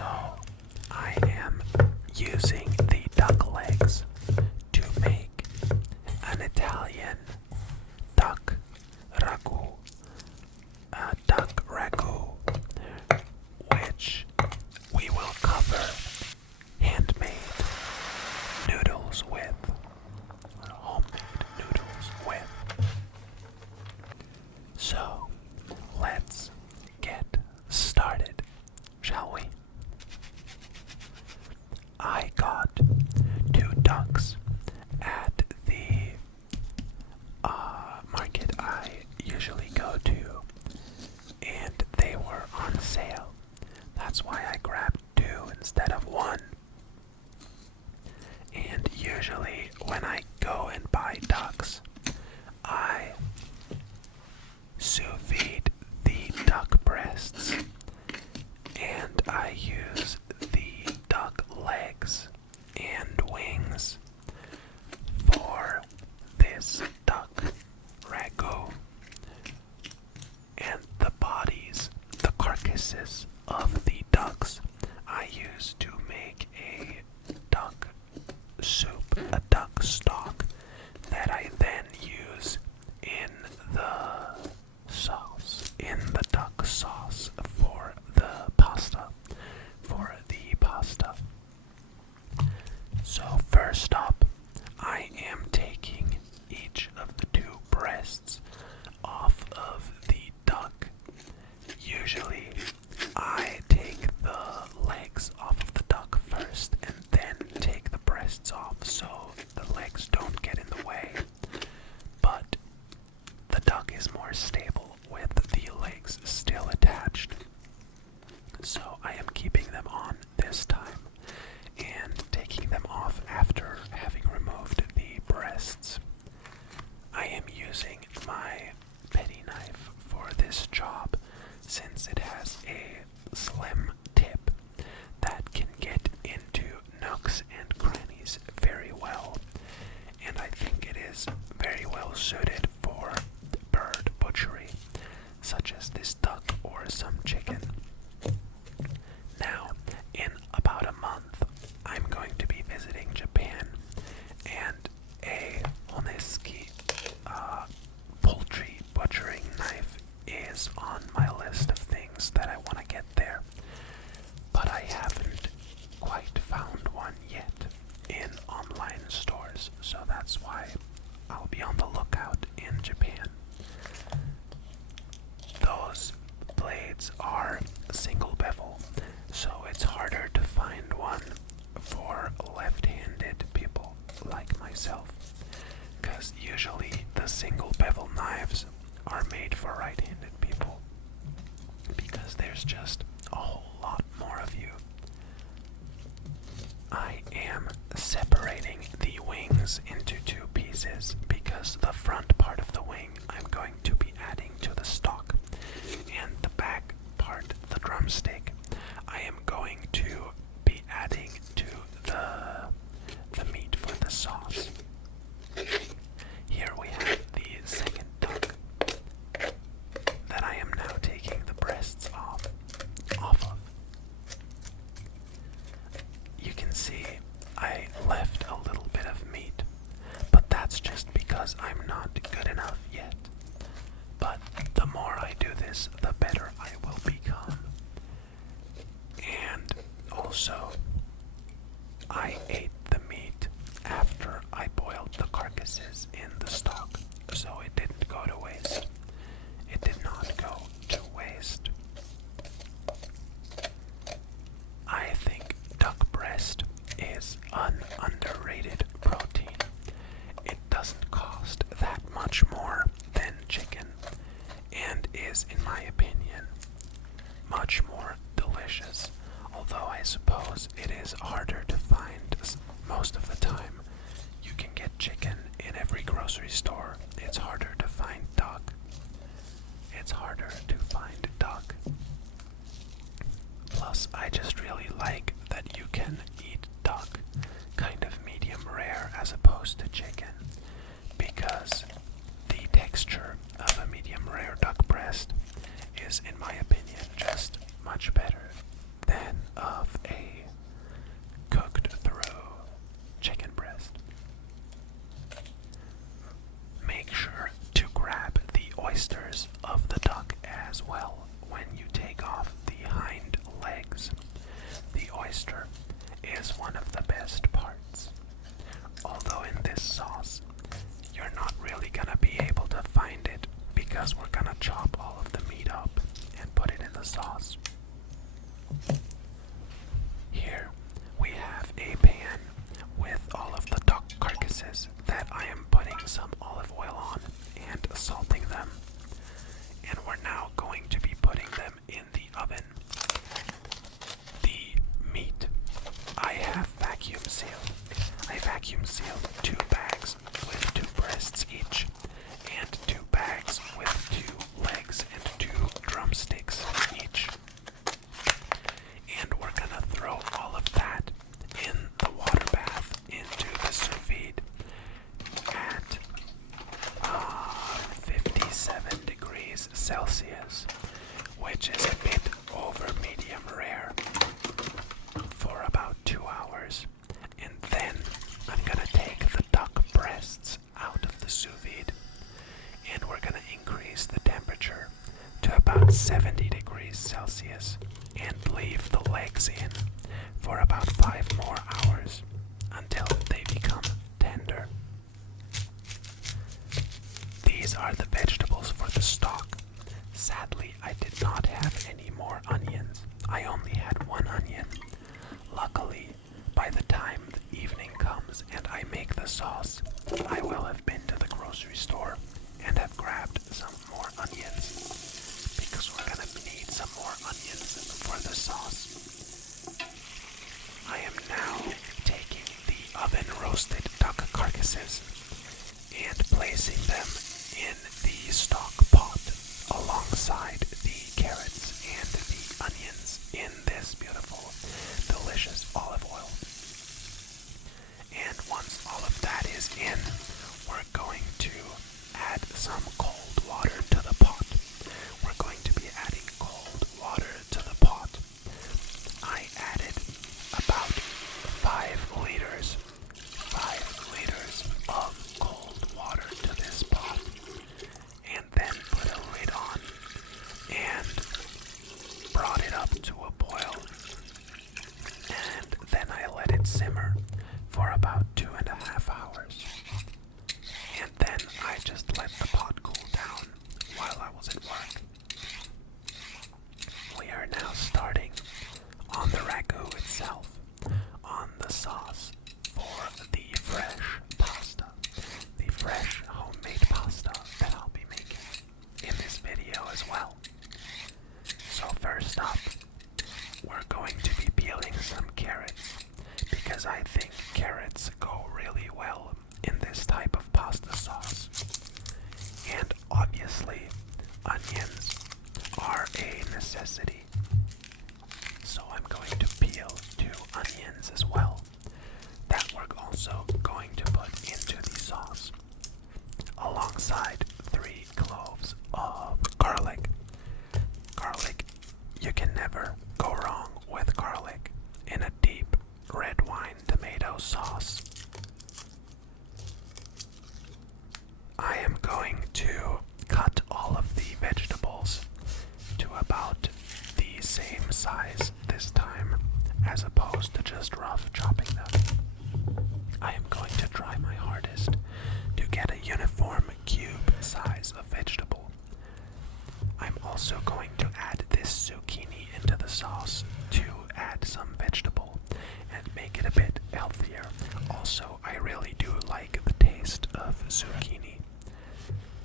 So I am using the duck legs to make an Italian duck ragu, which we will cover handmade noodles with, homemade noodles with. So let's get started, shall we? I got 2 ducks at the market I usually go to, and they were on sale. That's why I grabbed 2 instead of 1. And usually when I go and buy ducks, I sous vide the duck breasts, and I use the duck legs and wings for this duck ragu, and the bodies, the carcasses of the ducks, I use to make a duck soup, a duck stock that I then use in the duck sauce for the pasta. So first up, I am taking each of the 2 breasts off of the duck. Usually, I take the legs off of the duck first and then take the breasts off so the legs don't get in the way. But the duck is more stable with the legs still attached. So I am keeping them on this time and taking them off after having removed the breasts. I am using my petty knife for this job since it has a slim tip that can get into nooks and crannies very well, and I think it is very well suited for bird butchery, such as this duck or some chicken. Now, in about a month, I'm going to be visiting Japan, and a Oneski poultry butchering knife is on my list of things that I want to get there, but I haven't quite found one yet in online stores, so that's why I'll be on the lookout in Japan. Those blades are single bevel, so it's harder to find one for left-handed people like myself, because usually the single bevel knives are made for right-handed people, because there's just a whole lot more of you. I am separating the wings into 2 pieces because the front part of the wing I'm going to be adding to the stock, and the back part, the drumstick, I am going to be adding to the meat for the sauce. Here we have the second duck that I am now taking the breasts off of. You can see I left a little bit of meat, but that's just because I'm not good enough yet. But the more I do this, the better I will become. And also, I ate the meat after I boiled the carcasses in the stock, so it didn't go to waste. It did not go to waste. I think duck breast is an underrated protein. It doesn't cost that much more than chicken, and is, in my opinion, much more delicious. Although I suppose it is harder to find most of the time. You can get chicken in every grocery store. It's harder to find duck. Plus, I just really like that you can eat duck kind of medium rare as opposed to chicken, because the texture of a medium rare duck breast is, in my opinion, just much better than of cloves in for about 5 more hours until they become tender. These are the vegetables for the stock. Sadly, I did not have any more onions. I only had 1 onion. Luckily, by the time the evening comes and I make the sauce, I will have been to the grocery store and have grabbed some more onions, because we're gonna need some more onions for the sauce. I am now taking the oven roasted duck carcasses and placing them in the stock pot alongside the carrots and the onions in this beautiful, delicious olive oil. And once all of that is in, we're going to add some cold water to the pot. We're going to be adding cold water to the pot. I added about 5 liters of cold water to this pot, and then put a lid on and brought it up to a boil. And then I let it simmer for about 2.5 hours. And then I just let the pot cool down while I was at work. We are now starting on the ragu itself, on the sauce for the fresh pasta, the fresh homemade pasta that I'll be making in this video as well. So first up, we're going to be peeling some carrots, because I think carrots go really well in this type of pasta sauce. And obviously, onions are a necessity. So I'm going to peel 2 onions as well, that we're also going to put into the sauce, alongside 3 cloves of garlic. Garlic, you can never go wrong with garlic in a deep red wine tomato sauce. I am going to cut all of the vegetables to about the same size this time, as opposed to just rough chopping them. I am going to try my hardest to get a uniform cube size of vegetable. I'm also going to add this zucchini into the sauce to add some vegetable and make it a bit healthier. Also, I really do like the taste of zucchini.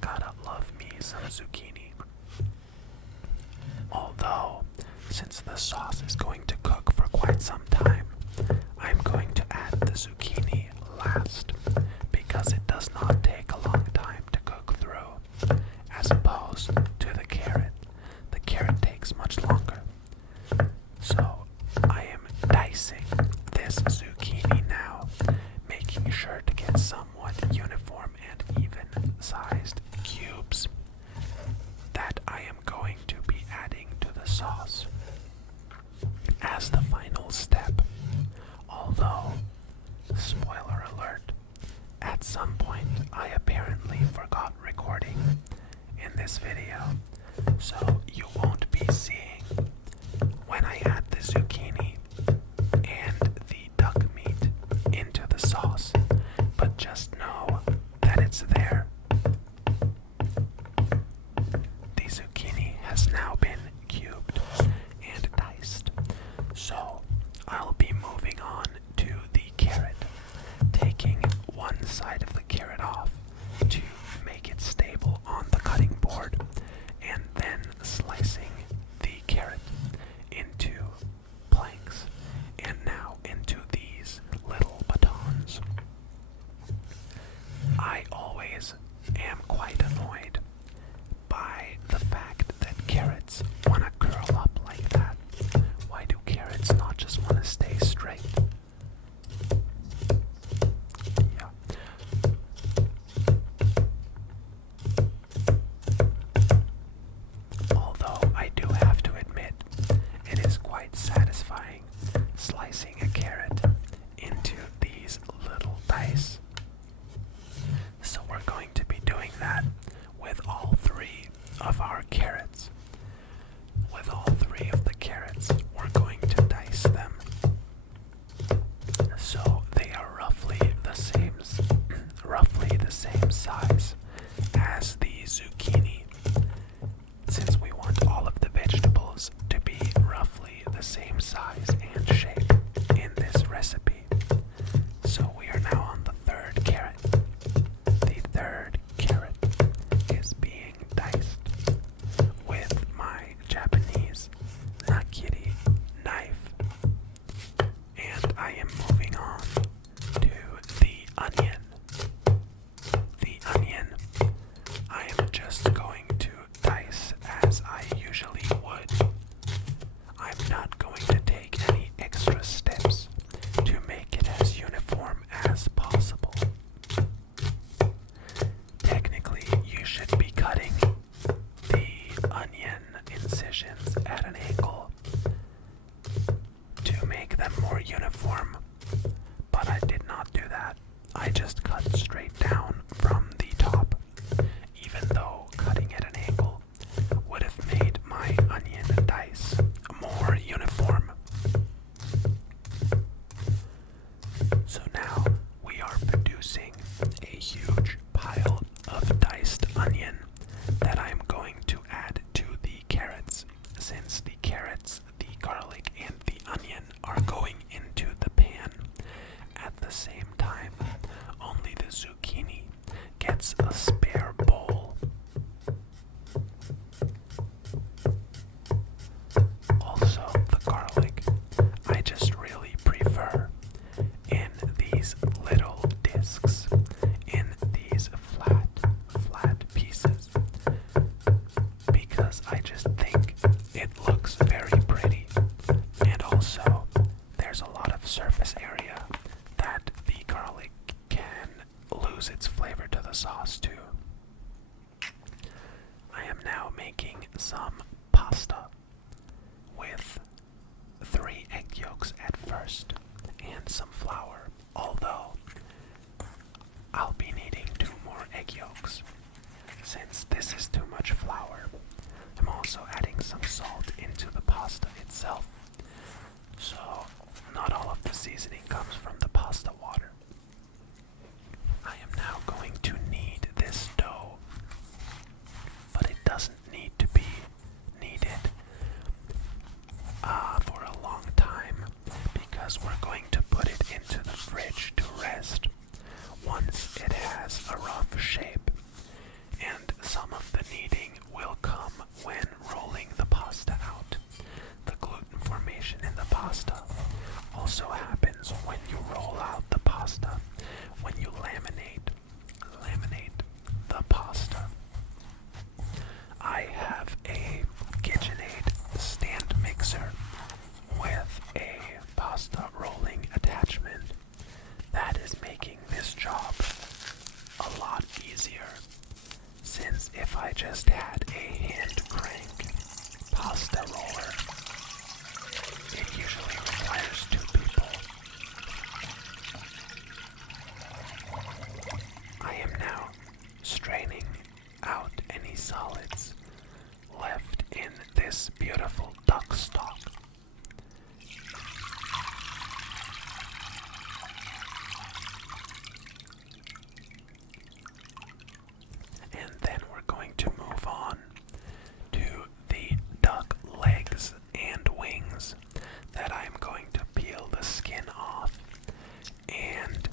Gotta love me some zucchini. Although, since the sauce is going to cook for quite some time, I'm going to add the zucchini last, because it does not take a long time to cook through, as opposed to the carrot. The carrot takes much longer. So I am dicing this zucchini now, making sure to get somewhat uniform and even sized cubes that I am going to be adding to the sauce. more uniform, but I did not do that. I just cut straight down from the top, even though cutting at an angle would have made my onion dice more uniform. So now we are producing a huge pile of diced onion that I'm going to add to the carrots, since the carrots, the garlic, and the onion are going into the pan at the same time. Only the zucchini gets a spare bowl. Also, the garlic, I just really prefer in these little discs, in these flat pieces, because I just think it looks very pretty, and also there's a lot of surface area that the garlic can lose its flavor to the sauce too. I am now making some pasta with 3 egg yolks at first and some flour, although I'll be needing 2 more egg yolks since this is too much flour. I'm also adding some salt into the pasta itself, so not all of the seasoning comes from the pasta water. I am now going to knead this dough, but it doesn't need to be kneaded for a long time, because we're going to put it into the fridge to rest once it has a rough shape, and some of the kneading will come when rolling the pasta out. The gluten formation in the pasta also happens when you roll out the pasta, when you laminate the pasta. I have a KitchenAid stand mixer with a pasta rolling attachment that is making this job a lot easier, since if I just had a hand crank pasta roller, it usually requires 2 people. I am now straining out any solids left in this beautiful duck stock. And then we're going to move on to the duck legs and wings that I'm going to peel the skin off and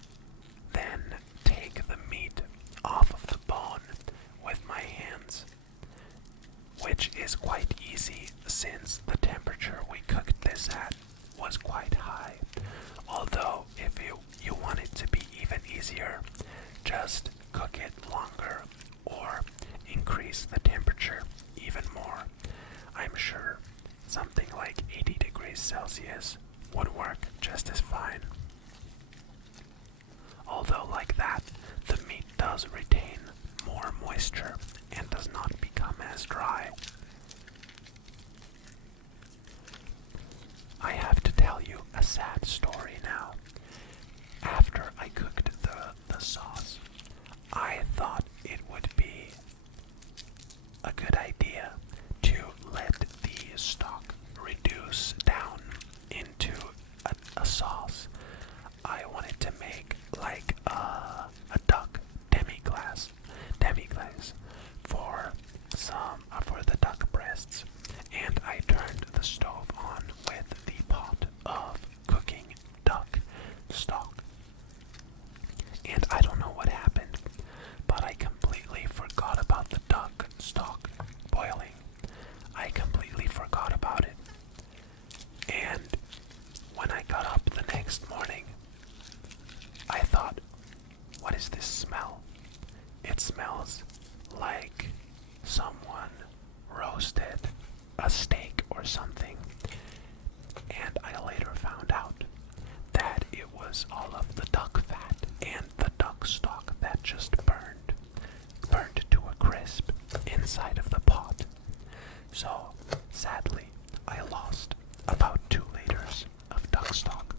then take the meat off of the bone with my hands, which is quite easy since the temperature we cooked this at was quite high. Although if you want it to be even easier, just cook it longer or increase the temperature even more. I'm sure something like 80 degrees Celsius would work just as fine. Although like that, the meat does retain more moisture and does not become as dry. I have to tell you a sad story now. After I cooked the sauce, I thought it would be a good idea to let the stock reduce down into a sauce. I wanted to make like a duck demi-glace for the duck breasts, and I turned the stove on with the pot of cooking duck stock. And I don't know what happened, but I completely forgot about the duck stock boiling. I completely forgot about it. And when I got up the next morning, I thought, what is this smell? It smells like someone roasted a steak or something. And I later found out that it was all of the duck fat and the duck stock that just burned to a crisp inside of the pot. So, sadly, I lost about 2 liters of duck stock.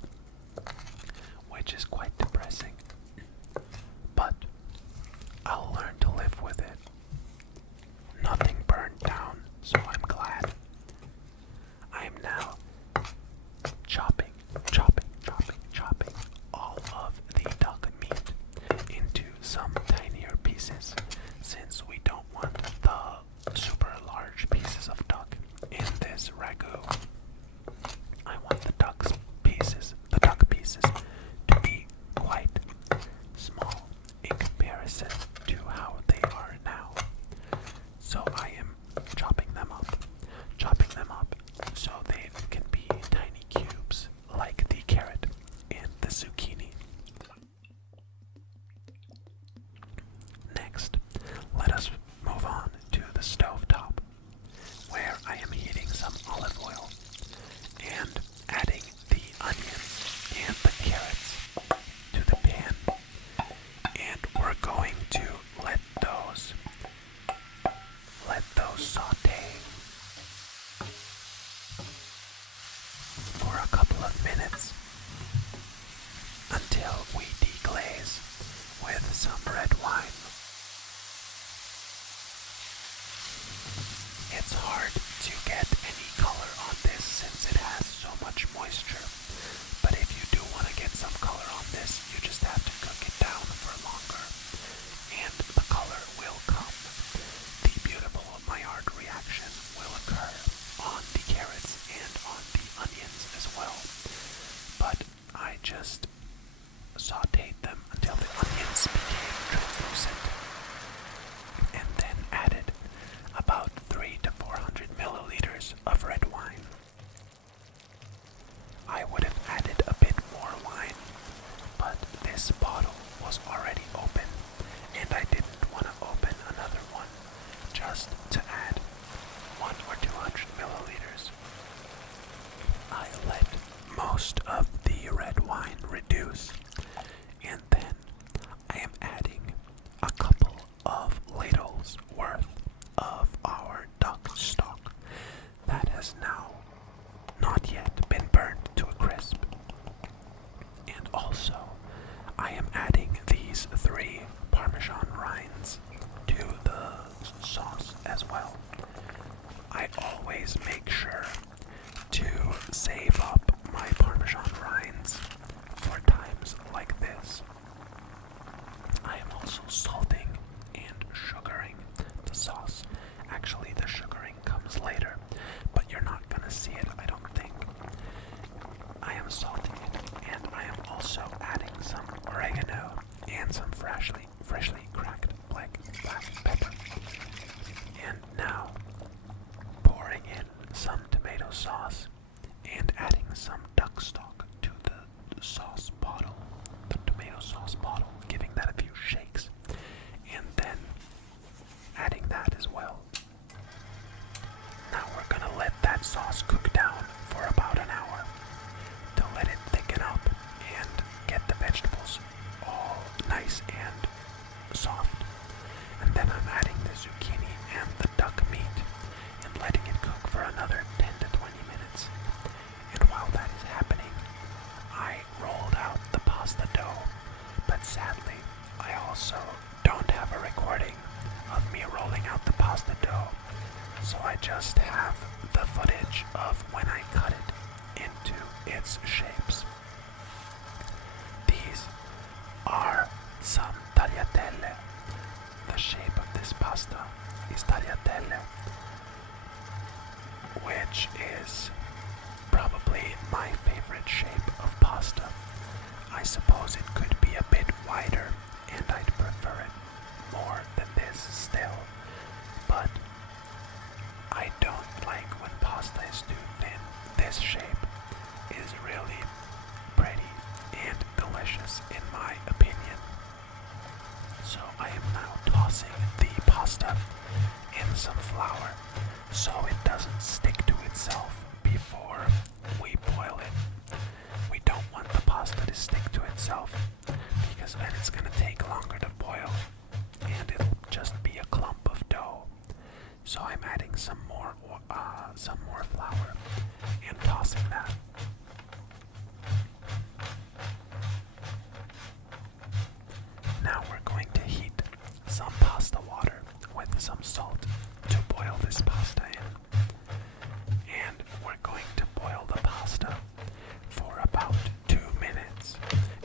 sauteed them until the onions became translucent, and then added about 300 to 400 milliliters of red wine. I would have added a bit more wine, but this bottle was already open, and I didn't want to open another one just to add 100 or 200 milliliters. I let most of the red wine reduce, and then I am adding a couple of ladles worth of our duck stock that has now not yet been burnt to a crisp. And also, I am adding these 3 Parmesan rinds to the sauce as well. I always make sure to save up my Parmesan rinds for times like this. I am also salting and sugaring the sauce. Actually, the sugaring comes later, but you're not gonna see it, I don't think. I am salting it, and I am also adding some oregano and some freshly cracked black pepper. And now, pouring in some tomato sauce and adding some duck stock to the sauce bottle, the tomato sauce bottle, giving that a few shakes, and then adding that as well. Now we're gonna let that sauce cook down for about an hour to let it thicken up and get the vegetables all nice and soft. And then I'm adding the zucchini and the duck meat and letting it cook for another 10 to 20 minutes. And while that is happening, I rolled out the pasta dough, but sadly, I also don't have a recording of me rolling out the pasta dough, so I just have the footage of when I cut it into its shapes. These are some tagliatelle. The shape of this pasta is tagliatelle, which is probably my favorite shape of pasta. I suppose it could be a bit wider, and I'd prefer it more than this still, but I don't like when pasta is too thin. This shape is really pretty and delicious in my opinion. So I am now tossing the pasta in some flour so it doesn't stick to itself before we boil it. We don't want the pasta to stick to itself because then it's going to take longer to boil and it'll just be a clump of dough. So I'm adding some more flour and tossing that. Now we're going to heat some pasta water with some salt to boil this pasta in. And we're going to boil the pasta for about 2 minutes.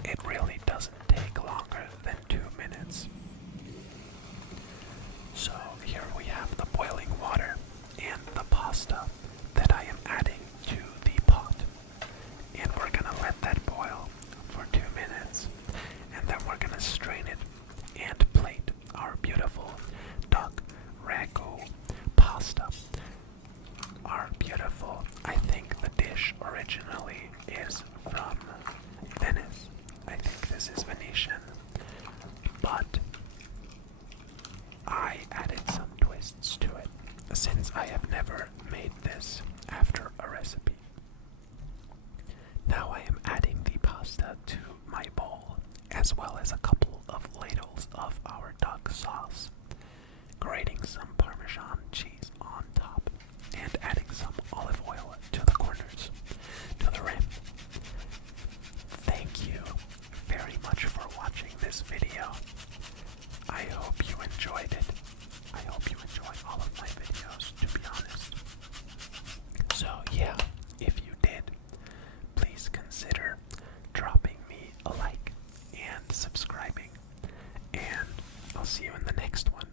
It really doesn't take longer than 2 minutes. So here we have the boiling water and the pasta that I am adding to the pot. And we're gonna let that boil for 2 minutes. And then we're gonna strain it and plate our beautiful duck ragu pasta. Our beautiful, I think the dish originally is from Venice. I think this is Venetian. But I added some twists to it since I have never made this after a recipe. Now I am adding the pasta to my bowl as well as a couple of ladles of our duck sauce, grating some Parmesan cheese on top and adding some olive oil to the corners, to the rim. Thank you very much for watching this video. I hope you enjoyed it. I hope you enjoy all of my videos, to be honest. So yeah, if you did, please consider dropping me a like and subscribing. And I'll see you in the next one.